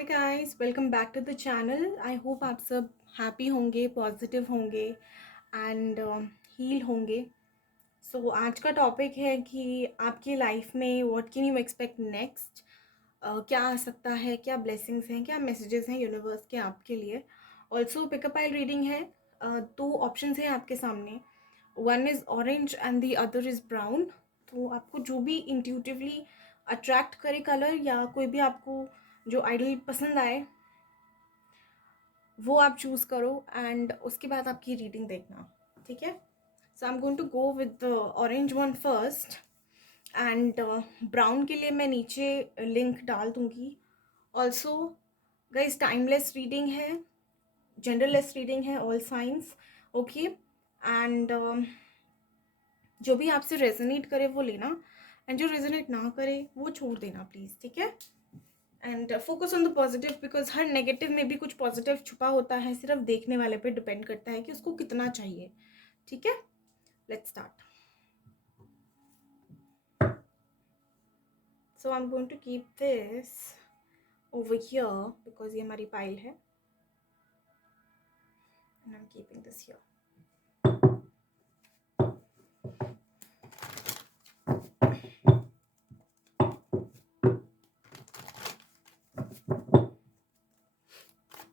Hi guys, welcome back to the channel. I hope आप सब happy होंगे, positive होंगे एंड हील होंगे। सो आज का टॉपिक है कि आपकी लाइफ में what can you expect next. क्या आ सकता है, क्या ब्लेसिंग्स हैं, क्या मैसेजेस हैं यूनिवर्स के आपके लिए। ऑल्सो पिकअप आइल रीडिंग है। दो ऑप्शंस हैं आपके सामने, one is orange and the other is brown. तो आपको जो भी इंट्यूटिवली अट्रैक्ट करे कलर या कोई भी आपको जो आइडल पसंद आए वो आप चूज़ करो एंड उसके बाद आपकी रीडिंग देखना, ठीक है। So I am going to go with orange one first and brown के लिए मैं नीचे लिंक डाल दूँगी। ऑल्सो गाइस, टाइमलेस रीडिंग है, जनरलेस रीडिंग है, ऑल साइंस ओके। एंड जो भी आपसे रेजोनेट करे वो लेना एंड जो रेजोनेट ना करे वो छोड़ देना प्लीज़, ठीक है। And focus on the positive because her negative में भी कुछ पॉजिटिव छुपा होता है, सिर्फ देखने वाले पे डिपेंड करता है कि उसको कितना चाहिए, ठीक है। Let's start. So I am going to keep this over here because ये हमारी पाइल है and I am keeping this here.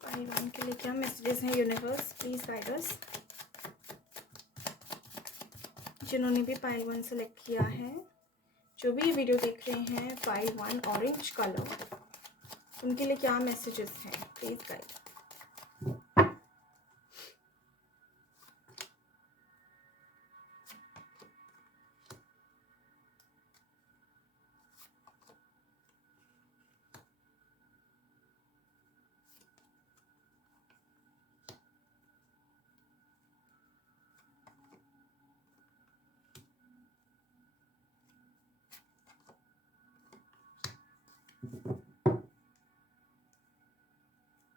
Pile one के लिए क्या मैसेजेस हैं यूनिवर्स, प्लीज गाइड अस। जिन्होंने भी पाइल वन सेलेक्ट किया है, जो भी ये वीडियो देख रहे हैं पाइल वन ऑरेंज कलर, उनके लिए क्या मैसेजेस हैं, प्लीज गाइड।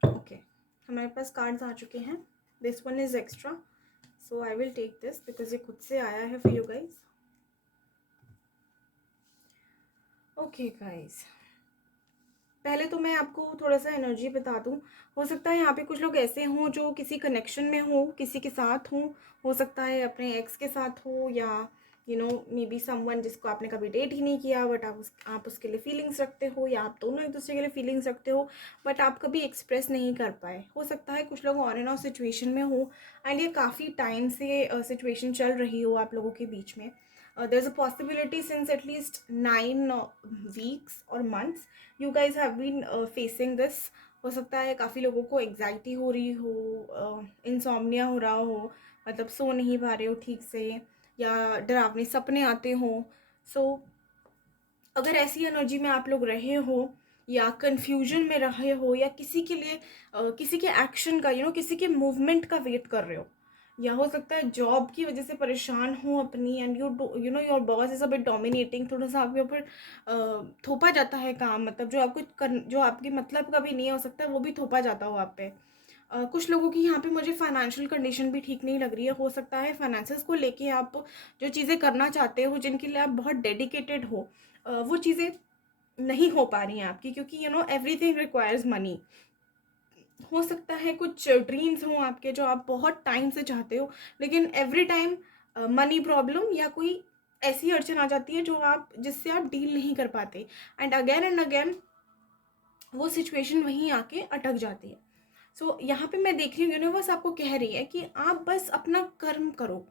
ओके, हमारे पास कार्ड्स आ चुके हैं। This one is extra, so I will take this because ये खुद से आया है for you guys. Okay guys, पहले तो मैं आपको थोड़ा सा एनर्जी बता दूं। हो सकता है यहाँ पे कुछ लोग ऐसे हों जो किसी कनेक्शन में हो, किसी के साथ हों। हो सकता है अपने एक्स के साथ हो या you know may be someone जिसको आपने कभी डेट ही नहीं किया बट आप उसके लिए फीलिंग्स रखते हो, या आप दोनों एक दूसरे के लिए फीलिंग्स रखते हो बट आप कभी एक्सप्रेस नहीं कर पाए। हो सकता है कुछ लोग ऑन एंड ऑफ सिचुएशन में हो एंड ये काफ़ी टाइम से सिचुएशन चल रही हो आप लोगों के बीच में। there's a possibility since at least 9 weeks or months you guys have been facing this। हो सकता है काफ़ी लोगों को एग्जाइटी हो रही हो, इंसोम्निया हो रहा हो, मतलब सो नहीं पा रहे हो ठीक से, या डरावने सपने आते हो। सो अगर ऐसी एनर्जी में आप लोग रहे हो या कंफ्यूजन में रहे हो या किसी के लिए किसी के एक्शन का किसी के मूवमेंट का वेट कर रहे हो, या हो सकता है जॉब की वजह से परेशान हो अपनी and your boss is a bit dominating, थोड़ा सा आपके ऊपर थोपा जाता है काम, मतलब जो आपके मतलब का भी नहीं है, हो सकता है वो भी थोपा जाता हो आप पे। कुछ लोगों की यहाँ पे मुझे फाइनेंशियल कंडीशन भी ठीक नहीं लग रही है। हो सकता है फाइनेंसेस को लेके आप जो चीज़ें करना चाहते हो, जिनके लिए आप बहुत डेडिकेटेड हो, वो चीज़ें नहीं हो पा रही हैं आपकी, क्योंकि एवरीथिंग रिक्वायर्स मनी। हो सकता है कुछ ड्रीम्स हों आपके जो आप बहुत टाइम से चाहते हो, लेकिन एवरी टाइम मनी प्रॉब्लम या कोई ऐसी अड़चन आ जाती है जिससे आप डील नहीं कर पाते एंड अगेन वो सिचुएशन वहीं आके अटक जाती है। सो यहाँ पे मैं देख रही हूँ यूनिवर्स आपको कह रही है कि आप बस अपना कर्म करो,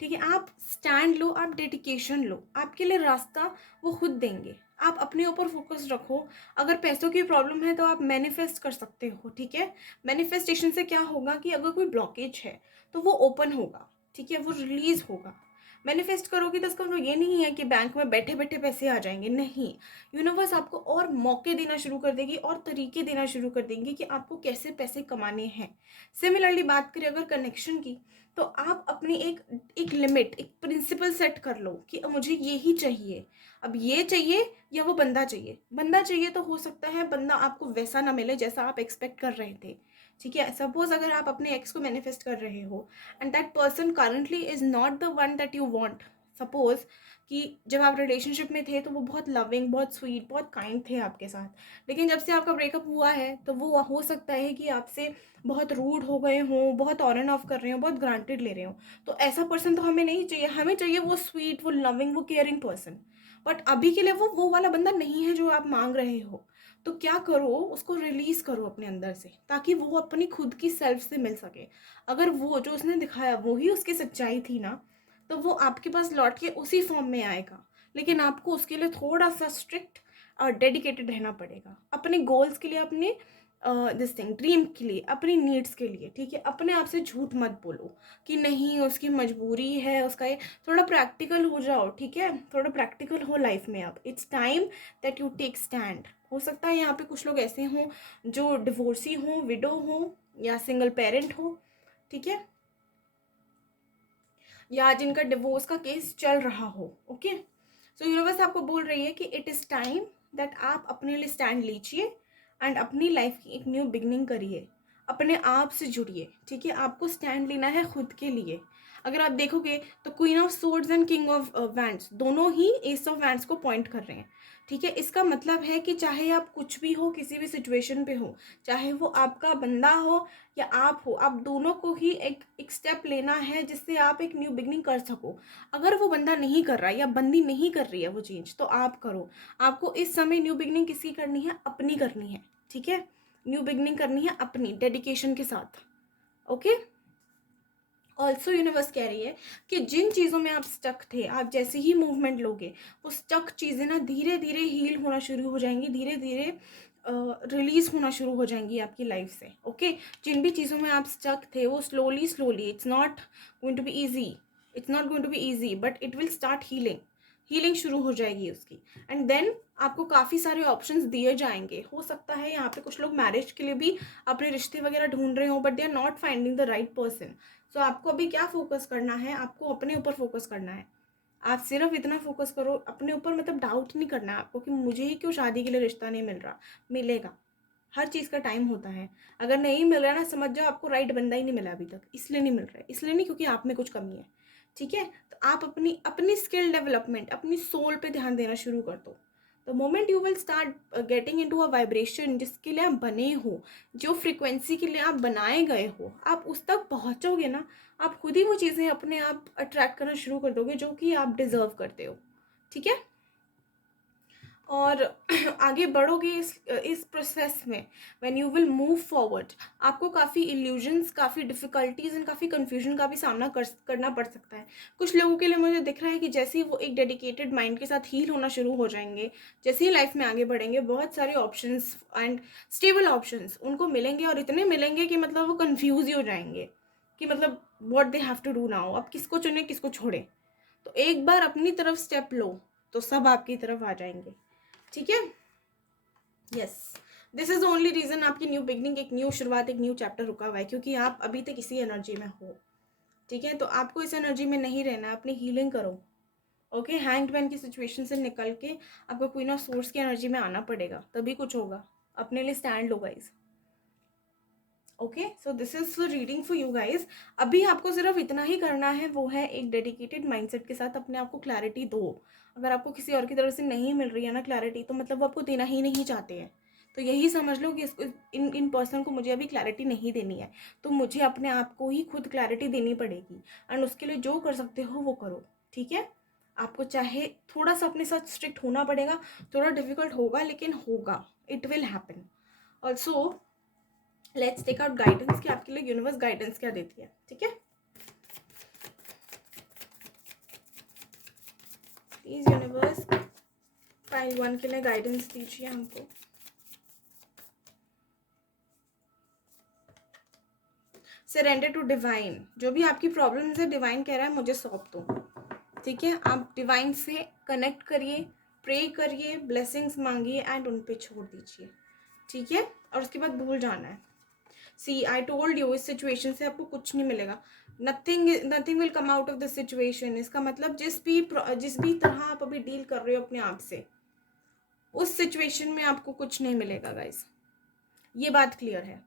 ठीक है। आप स्टैंड लो, आप डेडिकेशन लो, आपके लिए रास्ता वो खुद देंगे। आप अपने ऊपर फोकस रखो। अगर पैसों की प्रॉब्लम है तो आप मैनिफेस्ट कर सकते हो, ठीक है। मैनिफेस्टेशन से क्या होगा कि अगर कोई ब्लॉकेज है तो वो ओपन होगा, ठीक है, वो रिलीज होगा। मैनिफेस्ट करोगे तो इसका मतलब ये नहीं है कि बैंक में बैठे बैठे पैसे आ जाएंगे, नहीं। यूनिवर्स आपको और मौके देना शुरू कर देगी और तरीके देना शुरू कर देंगे कि आपको कैसे पैसे कमाने हैं। सिमिलरली बात करें अगर कनेक्शन की, तो आप अपनी एक एक लिमिट, एक प्रिंसिपल सेट कर लो कि अब मुझे ये ही चाहिए, अब ये चाहिए या वो बंदा चाहिए। बंदा चाहिए तो हो सकता है बंदा आपको वैसा ना मिले जैसा आप एक्सपेक्ट कर रहे थे, ठीक है। सपोज अगर आप अपने एक्स को मैनिफेस्ट कर रहे हो and that person currently is not the one that you want, suppose कि जब आप रिलेशनशिप में थे तो वो बहुत लविंग, बहुत स्वीट, बहुत काइंड थे आपके साथ, लेकिन जब से आपका ब्रेकअप हुआ है तो वो हो सकता है कि आपसे बहुत रूड हो गए हों, बहुत ऑन एंड ऑफ कर रहे हों, बहुत ग्रांटेड ले रहे हों। तो ऐसा पर्सन तो हमें नहीं चाहिए, हमें चाहिए वो स्वीट, वो लविंग, वो केयरिंग पर्सन। बट अभी के लिए वो वाला बंदा नहीं है जो आप मांग रहे हो। तो क्या करो, उसको रिलीज करो अपने अंदर से, ताकि वो अपनी खुद की सेल्फ से मिल सके। अगर वो जो उसने दिखाया वो ही उसकी सच्चाई थी ना, तो वो आपके पास लौट के उसी फॉर्म में आएगा। लेकिन आपको उसके लिए थोड़ा सा स्ट्रिक्ट और डेडिकेटेड रहना पड़ेगा, अपने गोल्स के लिए, अपने दिस थिंग ड्रीम के लिए, अपनी नीड्स के लिए, ठीक है। अपने आप से झूठ मत बोलो कि नहीं उसकी मजबूरी है, उसका ये। थोड़ा प्रैक्टिकल हो जाओ, ठीक है, थोड़ा प्रैक्टिकल हो लाइफ में। अब it's time that you take stand. हो सकता है यहाँ पे कुछ लोग ऐसे हों जो डिवोर्सी हों, विडो हों, या सिंगल पेरेंट हो, ठीक है, या जिनका डिवोर्स का केस चल रहा हो। ओके, सो यूनिवर्स आपको बोल रही है कि इट इज़ टाइम दैट आप अपने लिए स्टैंड लीजिए एंड अपनी लाइफ की एक न्यू बिगनिंग करिए। अपने आप से जुड़िए, ठीक है। आपको स्टैंड लेना है खुद के लिए। अगर आप देखोगे तो queen of swords and king of wands दोनों ही एस ऑफ वैंड्स को पॉइंट कर रहे हैं, ठीक है। इसका मतलब है कि चाहे आप कुछ भी हो, किसी भी सिचुएशन पे हो, चाहे वो आपका बंदा हो या आप हो, आप दोनों को ही एक स्टेप लेना है जिससे आप एक न्यू बिगनिंग कर सको। अगर वो बंदा नहीं कर रहा है या बंदी नहीं कर रही है वो चेंज, तो आप करो। आपको इस समय न्यू बिगनिंग किसकी करनी है? अपनी करनी है, ठीक है। न्यू बिगनिंग करनी है अपनी डेडिकेशन के साथ। ओके, ऑल्सो यूनिवर्स कह रही है कि जिन चीज़ों में आप स्टक थे, आप जैसे ही मूवमेंट लोगे वो स्टक चीज़ें ना धीरे धीरे हील होना शुरू हो जाएंगी, धीरे धीरे रिलीज होना शुरू हो जाएंगी आपकी लाइफ से। ओके, जिन भी चीज़ों में आप स्टक थे वो slowly slowly, it's not going to be easy, it's not going to be easy, but it will start healing. Healing शुरू हो जाएगी उसकी, एंड देन आपको काफ़ी सारे ऑप्शंस दिए जाएंगे। हो सकता है यहाँ पे कुछ लोग मैरिज के लिए भी अपने रिश्ते वगैरह ढूंढ रहे हो, but they are not finding the right person. So आपको अभी क्या फोकस करना है? आपको अपने ऊपर फोकस करना है। आप सिर्फ इतना फोकस करो अपने ऊपर, मतलब डाउट नहीं करना है आपको कि मुझे ही क्यों शादी के लिए रिश्ता नहीं मिल रहा। मिलेगा, हर चीज़ का टाइम होता है। अगर नहीं मिल रहा ना, समझ जाओ आपको राइट बंदा ही नहीं मिला अभी तक। इसलिए नहीं मिल रहा है, इसलिए नहीं क्योंकि आप में कुछ कमी है, ठीक है। तो आप अपनी अपनी स्किल डेवलपमेंट, अपनी सोल पे ध्यान देना शुरू कर दो। The moment you will start getting in to a vibration जिसके लिए आप बने हो, जो फ्रिक्वेंसी के लिए आप बनाए गए हो, आप उस तक पहुँचोगे ना, आप खुद ही वो चीज़ें अपने आप अट्रैक्ट करना शुरू कर दोगे जो कि आप डिज़र्व करते हो, ठीक है। और आगे बढ़ोगे इस प्रोसेस में, when you will move forward, आपको काफ़ी इल्यूजन्स, काफ़ी डिफ़िकल्टीज एंड काफ़ी कन्फ्यूजन का भी सामना करना पड़ सकता है। कुछ लोगों के लिए मुझे दिख रहा है कि जैसे ही वो एक डेडिकेटेड माइंड के साथ हील होना शुरू हो जाएंगे, जैसे ही लाइफ में आगे बढ़ेंगे, बहुत सारे ऑप्शंस एंड स्टेबल ऑप्शंस उनको मिलेंगे, और इतने मिलेंगे कि मतलब वो कन्फ्यूज ही हो जाएंगे कि मतलब what they have to do now, अब किसको चुने किसको छोड़े। तो एक बार अपनी तरफ स्टेप लो तो सब आपकी तरफ आ जाएंगे, ठीक है। Yes, this is the only reason आपकी न्यू बिगनिंग, एक न्यू शुरुआत, एक न्यू चैप्टर रुका हुआ है, क्योंकि आप अभी तक इसी एनर्जी में हो, ठीक है। तो आपको इस एनर्जी में नहीं रहना है, अपनी हीलिंग करो। ओके, हैंग्ड मैन की सिचुएशन से निकल के आपको क्वीन ऑफ सोर्स की एनर्जी में आना पड़ेगा, तभी कुछ होगा। अपने लिए stand low guys. Okay, so this is reading for you guys. अभी आपको सिर्फ इतना ही करना है, वो है एक डेडिकेटेड माइंडसेट के साथ अपने आप को क्लैरिटी दो। अगर आपको किसी और की तरफ से नहीं मिल रही है ना क्लैरिटी, तो मतलब वो आपको देना ही नहीं चाहते हैं। तो यही समझ लो कि इसको, इन पर्सन को मुझे अभी क्लैरिटी नहीं देनी है, तो मुझे अपने आप को ही खुद क्लैरिटी देनी पड़ेगी। एंड उसके लिए जो कर सकते हो वो करो, ठीक है। आपको चाहे थोड़ा सा अपने साथ स्ट्रिक्ट होना पड़ेगा, थोड़ा डिफिकल्ट होगा, लेकिन होगा, it will happen. Also let's take out guidance कि आपके लिए यूनिवर्स गाइडेंस क्या देती है, ठीक है। प्लीज यूनिवर्स पाइल 1 के लिए गाइडेंस दीजिए हमको। सरेंडर टू डिवाइन, जो भी आपकी प्रॉब्लम्स है डिवाइन कह रहा है मुझे सौंप दो, ठीक है। आप डिवाइन से कनेक्ट करिए, प्रे करिए, ब्लेसिंग्स मांगिए एंड उन पे छोड़ दीजिए, ठीक है। और उसके बाद भूल जाना है। सी आई टोल्ड यू, इस सिचुएशन से आपको कुछ नहीं मिलेगा। Nothing will come out of this situation. इसका मतलब जिस भी तरह आप अभी डील कर रहे हो अपने आप से, उस सिचुएशन में आपको कुछ नहीं मिलेगा गाइस, ये बात क्लियर है।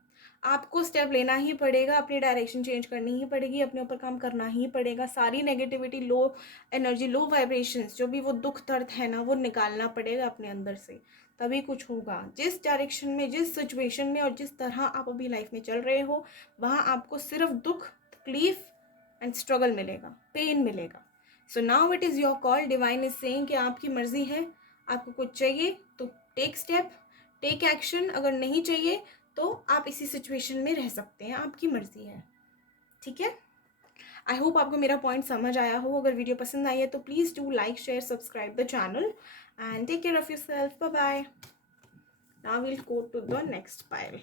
आपको स्टेप लेना ही पड़ेगा, अपनी डायरेक्शन चेंज करनी ही पड़ेगी, अपने ऊपर काम करना ही पड़ेगा। सारी नेगेटिविटी, लो एनर्जी, लो वाइब्रेशंस, जो भी वो दुख दर्द है ना, वो निकालना पड़ेगा अपने अंदर से, तभी कुछ होगा। जिस डायरेक्शन में, जिस सिचुएशन में और जिस तरह आप अभी लाइफ में चल रहे हो, वहाँ आपको सिर्फ दुख, तकलीफ एंड स्ट्रगल मिलेगा, पेन मिलेगा। So now it is your call. Divine is saying कि आपकी मर्जी है, आपको कुछ चाहिए तो टेक स्टेप, टेक एक्शन। अगर नहीं चाहिए तो आप इसी सिचुएशन में रह सकते हैं, आपकी मर्जी है, ठीक है। आई होप आपको मेरा पॉइंट समझ आया हो। अगर वीडियो पसंद आई है तो please do like, share, subscribe the channel and take care of your self. Bye bye. Now will go to the next pile.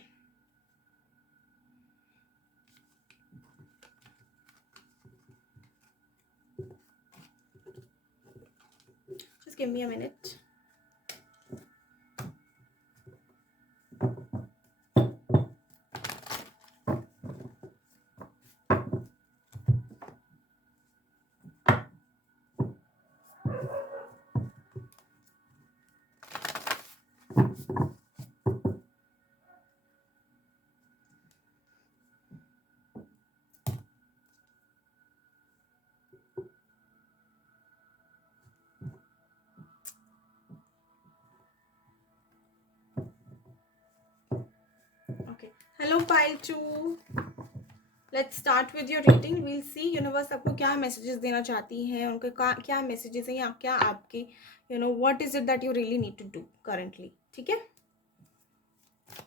Just give me a minute. Okay. Hello pile 2. Let's start with your reading. We'll see universe आपको क्या messages देना चाहती हैं, उनके क्या messages हैं, या क्या आपके what is it that you really need to do currently, ठीक है।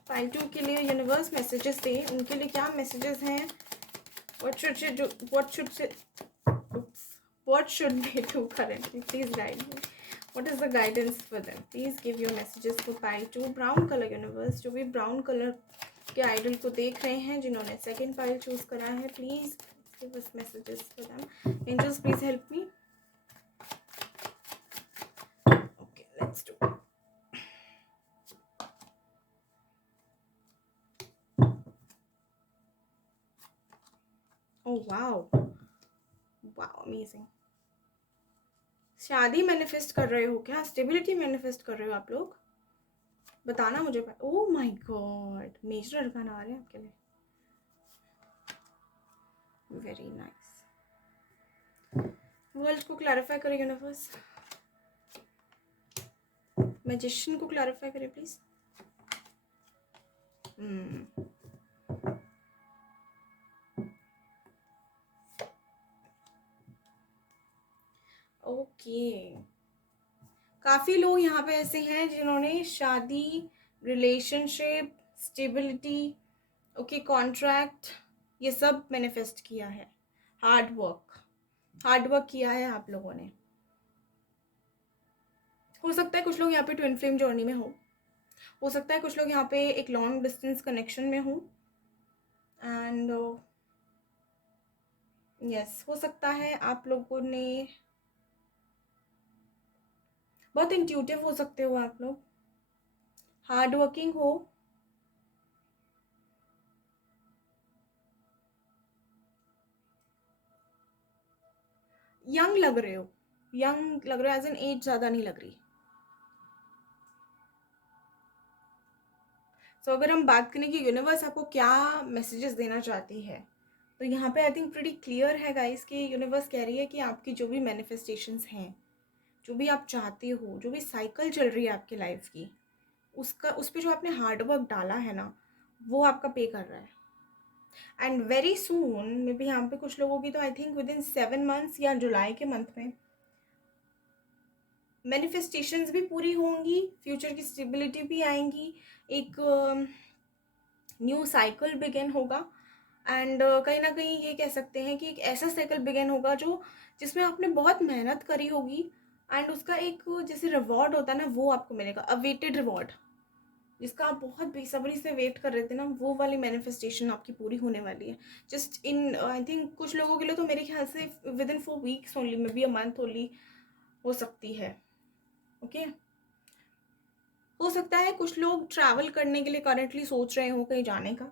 फाइल 2 के लिए यूनिवर्स मैसेजेस दे, उनके लिए क्या मैसेजेस हैं, what should they do currently, please guide me. What is the guidance for them? Please give your messages for pile 2. Brown colour universe, जो भी ब्राउन कलर के आइडल को देख रहे हैं, जिन्होंने सेकंड पाइल चूज करा है, please give us messages for them. Angels please help me. Okay, let's do. Oh wow, wow amazing. शादी मैनिफेस्ट कर रहे हो क्या? स्टेबिलिटी मैनिफेस्ट कर रहे हो आप लोग? बताना मुझे। ओह माय गॉड, मेजर अरकान आ रहे हैं आपके लिए। Very nice. वर्ल्ड को क्लैरिफाई करें यूनिवर्स। मैजिशियन को क्लैरिफाई करें प्लीज। ओके, काफ़ी लोग यहाँ पे ऐसे हैं जिन्होंने शादी, रिलेशनशिप, स्टेबिलिटी, ओके, कॉन्ट्रैक्ट, ये सब मैनिफेस्ट किया है। हार्ड वर्क किया है आप लोगों ने। हो सकता है कुछ लोग यहाँ पे ट्विन फ्लेम जर्नी में हो सकता है कुछ लोग यहाँ पे एक लॉन्ग डिस्टेंस कनेक्शन में हो, एंड यस, हो सकता है आप लोगों ने बहुत इंट्यूटिव हो सकते हो आप लोग, हार्ड वर्किंग हो, यंग लग रहे हो, यंग लग रहे हो, एज एन एज ज़्यादा नहीं लग रही। तो अगर हम बात करें कि यूनिवर्स आपको क्या मैसेजेस देना चाहती है, तो यहाँ पे आई थिंक प्रीटी क्लियर है गाइस कि यूनिवर्स कह रही है कि आपकी जो भी मैनिफेस्टेशंस हैं, जो भी आप चाहते हो, जो भी साइकिल चल रही है आपकी लाइफ की, उसका, उस पर जो आपने हार्डवर्क डाला है ना, वो आपका पे कर रहा है। And very soon, may be यहाँ पे कुछ लोगों की तो I think with in 7 months या जुलाई के मंथ में मैनिफेस्टेशंस भी पूरी होंगी, फ्यूचर की स्टेबिलिटी भी आएंगी, एक न्यू साइकिल बिगिन होगा, एंड कहीं ना कहीं ये कह सकते हैं कि एक ऐसा साइकिल बिगिन होगा जो, जिसमें आपने बहुत मेहनत करी होगी, एंड उसका एक जैसे रिवॉर्ड होता है ना, वो आपको मिलेगा, अवेटेड रिवॉर्ड, जिसका आप बहुत बेसब्री से वेट कर रहे थे ना, वो वाली मैनिफेस्टेशन आपकी पूरी होने वाली है। जस्ट इन आई थिंक कुछ लोगों के लिए तो मेरे ख्याल से with in 4 weeks only, may be a month only हो सकती है। ओके, हो सकता है कुछ लोग ट्रैवल करने के लिए करंटली सोच रहे हो कहीं जाने का,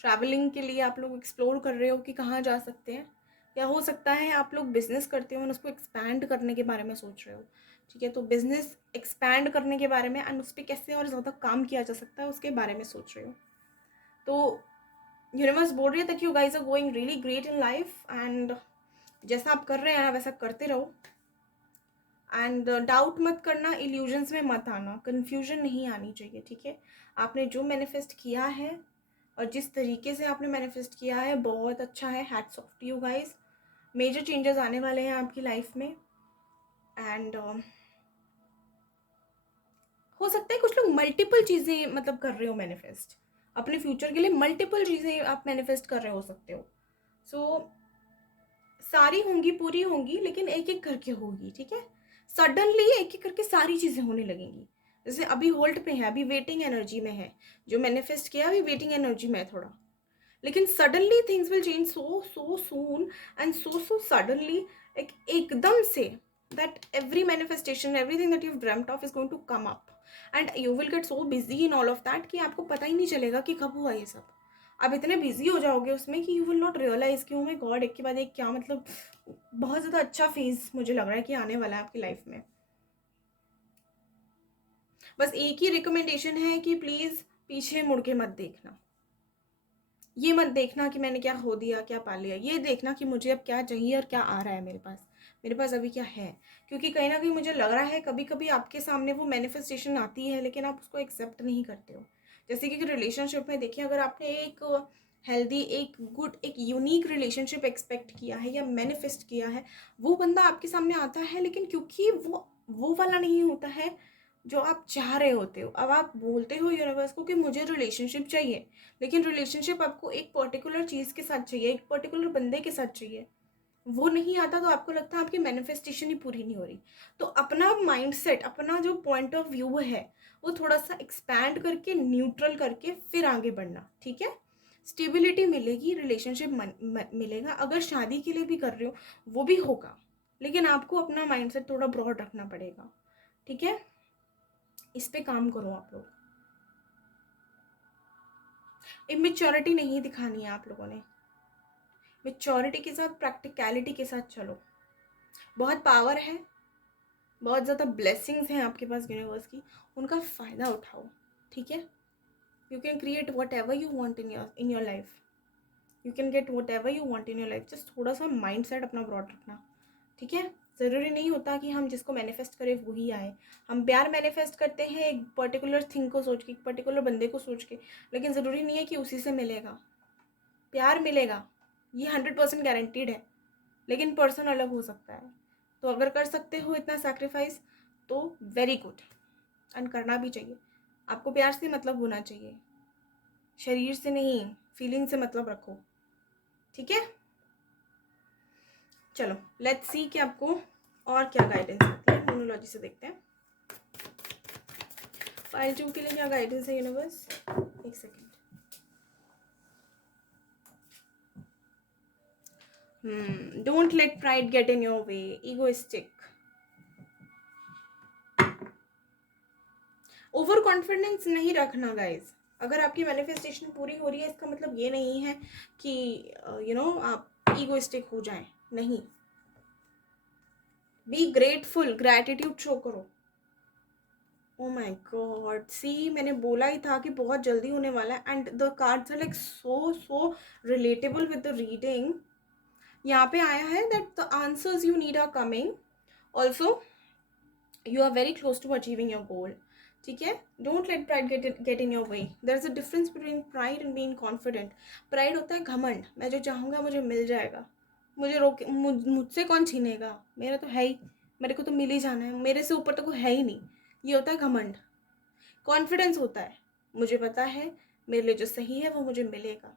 ट्रैवलिंग के लिए आप लोग एक्सप्लोर कर रहे हो कि कहाँ जा सकते हैं, या हो सकता है आप लोग बिजनेस करते हो और उसको एक्सपैंड करने के बारे में सोच रहे हो, ठीक है। तो बिजनेस एक्सपैंड करने के बारे में एंड उस पर कैसे और ज़्यादा काम किया जा सकता है उसके बारे में सोच रहे हो। तो यूनिवर्स बोल रही है that you guys are going really great in life, and जैसा आप कर रहे हैं ना वैसा करते रहो। एंड डाउट मत करना, इल्यूजन्स में मत आना, कन्फ्यूजन नहीं आनी चाहिए, ठीक है। आपने जो मैनिफेस्ट किया है और जिस तरीके से आपने मैनिफेस्ट किया है बहुत अच्छा है, hats off to you guys. Major changes आने वाले हैं आपकी लाइफ में। एंड हो सकता है कुछ लोग मल्टीपल चीज़ें मतलब कर रहे हो मैनिफेस्ट, अपने फ्यूचर के लिए मल्टीपल चीज़ें आप मैनिफेस्ट कर रहे हो सकते हो। सो सारी होंगी, पूरी होंगी, लेकिन एक एक करके होगी, ठीक है। सडनली एक एक करके सारी चीज़ें होने लगेंगी। जैसे अभी होल्ड पे है, अभी वेटिंग एनर्जी में है, जो मैनिफेस्ट किया अभी वेटिंग एनर्जी में है थोड़ा, लेकिन suddenly things will change so soon and so suddenly, एकदम से, that every manifestation, everything that you dreamed of is going to come up, and you will get so busy in all of that कि आपको पता ही नहीं चलेगा कि कब हुआ ये सब। आप इतने बिजी हो जाओगे उसमें कि यू विल नॉट रियलाइज कि ओ माय गॉड, एक के बाद एक क्या, मतलब बहुत ज़्यादा अच्छा फेज मुझे लग रहा है कि आने वाला है आपकी लाइफ में। बस एक ही रिकमेंडेशन है कि प्लीज़ पीछे मुड़ के मत देखना। ये मत देखना कि मैंने क्या खो दिया, क्या पा लिया, ये देखना कि मुझे अब क्या चाहिए और क्या आ रहा है मेरे पास अभी क्या है। क्योंकि कहीं ना कहीं मुझे लग रहा है कभी कभी आपके सामने वो मैनिफेस्टेशन आती है लेकिन आप उसको एक्सेप्ट नहीं करते हो। जैसे कि रिलेशनशिप में देखिए, अगर आपने एक हेल्दी, एक गुड, एक यूनिक रिलेशनशिप एक्सपेक्ट किया है या मैनिफेस्ट किया है, वो बंदा आपके सामने आता है, लेकिन क्योंकि वो वाला नहीं होता है जो आप चाह रहे होते हो। अब आप बोलते हो यूनिवर्स को कि मुझे रिलेशनशिप चाहिए, लेकिन रिलेशनशिप आपको एक पर्टिकुलर चीज़ के साथ चाहिए, एक पर्टिकुलर बंदे के साथ चाहिए, वो नहीं आता, तो आपको लगता है आपकी मैनिफेस्टेशन ही पूरी नहीं हो रही। तो अपना माइंडसेट, अपना जो पॉइंट ऑफ व्यू है वो थोड़ा सा एक्सपैंड करके, न्यूट्रल करके फिर आगे बढ़ना, ठीक है। स्टेबिलिटी मिलेगी, रिलेशनशिप मिलेगा, अगर शादी के लिए भी कर रहे हो वो भी होगा, लेकिन आपको अपना माइंडसेट थोड़ा ब्रॉड रखना पड़ेगा, ठीक है। इस पे काम करो आप लोग। इमेच्योरिटी नहीं दिखानी है आप लोगों ने, मेच्योरिटी के साथ, प्रैक्टिकलिटी के साथ चलो। बहुत पावर है, बहुत ज़्यादा ब्लेसिंग्स हैं आपके पास यूनिवर्स की, उनका फ़ायदा उठाओ, ठीक है। You can create what ever you want in your life, you can get what ever you want in your life. Just थोड़ा सा माइंड सेट अपना ब्रॉड रखना, ठीक है। ज़रूरी नहीं होता कि हम जिसको मैनिफेस्ट करें वही आए। हम प्यार मैनिफेस्ट करते हैं एक पर्टिकुलर थिंग को सोच के, एक पर्टिकुलर बंदे को सोच के, लेकिन ज़रूरी नहीं है कि उसी से मिलेगा। प्यार मिलेगा, ये 100% गारंटीड है, लेकिन पर्सन अलग हो सकता है। तो अगर कर सकते हो इतना सैक्रिफाइस तो वेरी गुड, एंड करना भी चाहिए। आपको प्यार से मतलब होना चाहिए, शरीर से नहीं, फीलिंग से मतलब रखो, ठीक है। चलो लेट्स सी कि आपको और क्या गाइडेंस आती है। मोनोलॉजी से देखते हैं फाइल 2 के लिए क्या गाइडेंस है यूनिवर्स। एक second. Don't let pride get in your way, egoistic, over confidence नहीं रखना गाइज। अगर आपकी मैनिफेस्टेशन पूरी हो रही है इसका मतलब ये नहीं है कि आप ईगोइस्टिक हो जाएं, नहीं। बी ग्रेटफुल, ग्रैटिट्यूड शो करो। ओ माय गॉड, सी मैंने बोला ही था कि बहुत जल्दी होने वाला है, and the cards are like so relatable with the reading. यहाँ पे आया है that the answers you need are coming, also you are very close to achieving your goal, ठीक है। Don't let pride get in your way. There is a difference between pride and being confident. Pride होता है घमंड, मैं जो चाहूँगा मुझे मिल जाएगा, मुझे मुझसे कौन छीनेगा, मेरा तो है ही, मेरे को तो मिल ही जाना है, मेरे से ऊपर तो कोई है ही नहीं, ये होता है घमंड। कॉन्फिडेंस होता है मुझे पता है मेरे लिए जो सही है वो मुझे मिलेगा,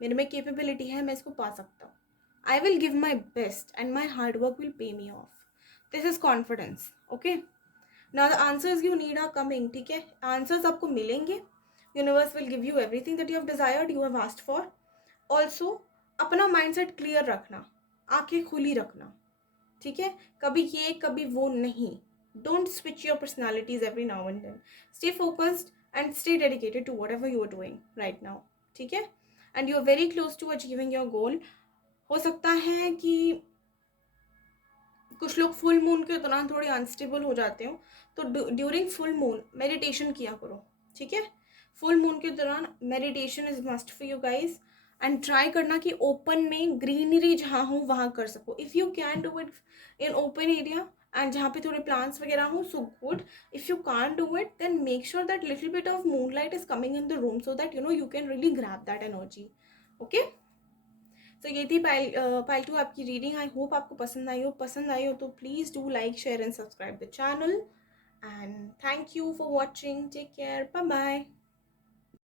मेरे में कैपेबिलिटी है, मैं इसको पा सकता हूँ, I will give my best and my hard work will pay me off. This is confidence, okay. Now the answers you need are coming, ठीक है। आंसर्स आपको मिलेंगे, universe will give you everything that you have desired, you have asked for. Also अपना mindset clear रखना, आंखें खुली रखना, ठीक है। कभी ये कभी वो नहीं। Don't switch your personalities every now and then. Stay focused and stay dedicated to whatever you are doing right now, ठीक है। And you are very close to achieving your goal. हो सकता है कि कुछ लोग फुल मून के दौरान थोड़े अनस्टेबल हो जाते हो, तो ड्यूरिंग फुल मून मेडिटेशन किया करो, ठीक है। फुल मून के दौरान meditation is must for you guys, and try करना कि ओपन में ग्रीनरी जहाँ हो वहाँ कर सको. If you can do it in open area and जहाँ पे थोड़े प्लांट्स वगैरह हो, so good. If you can't do it then make sure that little bit of moonlight is coming in the room so that you can really grab that energy. Okay, तो ये थी pile 2 आपकी reading. I hope आपको पसंद आई हो तो please do like share and subscribe the channel. And thank you for watching. Take care. Bye bye.